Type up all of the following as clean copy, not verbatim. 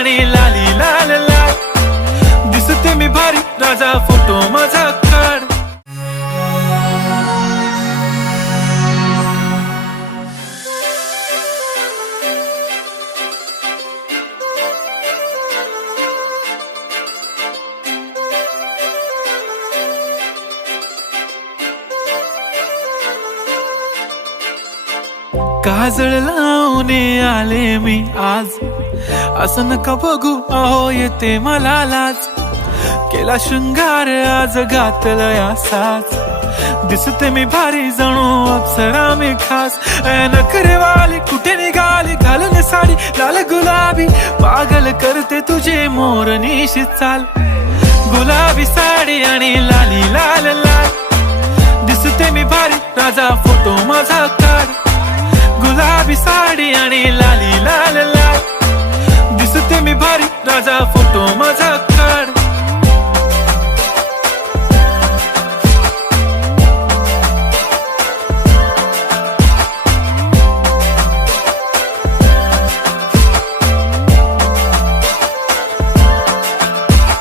आणि लाली लाल लाल, दिसते मी भारी राजा फोटो माझा काढ. काजळ लावून आले मी आज, असं नका बघू अहो येते मला लाज. केला शृंगार आज घातलं असाच, दिसते मी भारी जणू अप्सरा मी खास. नखरेवाली कुठे निघाली घालून साडी लाल गुलाबी, पागल करते तुझे मोरनीशी चाल. गुलाबी साडी आणि लाली लाल लाल, दिसते मी भारी राजा फोटो माझा काढ. गुलाबी साडी आणि लाली लाल लाल, दिसते मी भारी राजा फोटो माझा काढ.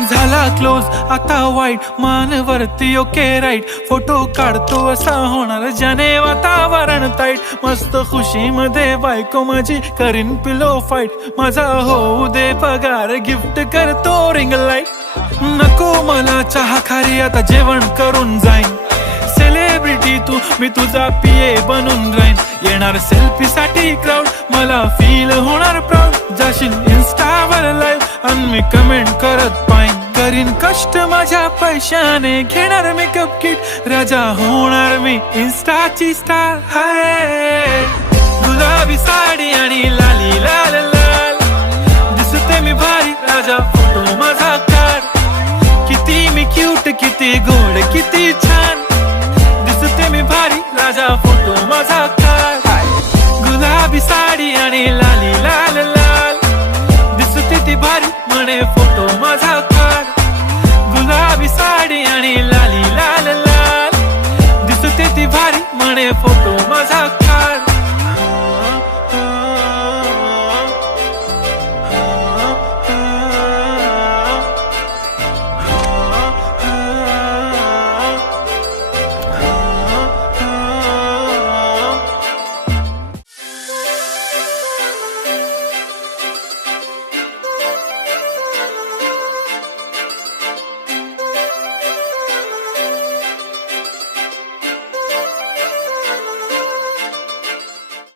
झाला क्लोज आता वाईट, मानवरती ओके राईट, फोटो काढतो असा होणार ज्याने वातावरण ताईट. मस्त खुशी मध्ये बायको माझी करीन पिलो फाईट, माझा होऊ दे पगार गिफ्ट करतो रिंग लाईट. नको मला चहा खारी आता जेवण करून जाईन, सेलिब्रिटी तू मी तुझा पिये बनून राहीन. येणार सेल्फी साठी क्राऊड मला फील होणार प्राऊड, जाशील इन्स्टावर लाईव्ह आणि मी कमेंट करत पाईन. करीन कष्ट माझ्या पैशाने घेणार मेकअप किट, राजा होणार मी इन्स्टाची स्टार. हाय गुलाबी साडी आणि लाली लाल लाल, दिसते मी भारी राजा फोटो माझा काढ. किती मी क्यूट किती गोड किती छान, दिसते मी भारी राजा फोटो माझा काढ. गुलाबी साडी आणि लाली लाल लाल, दिसते ती भारी म्हणे फोटो माझा काढ. गुलाबी साडी आणि लाली लाल लाल, दिसते ती भारी म्हणे फोटो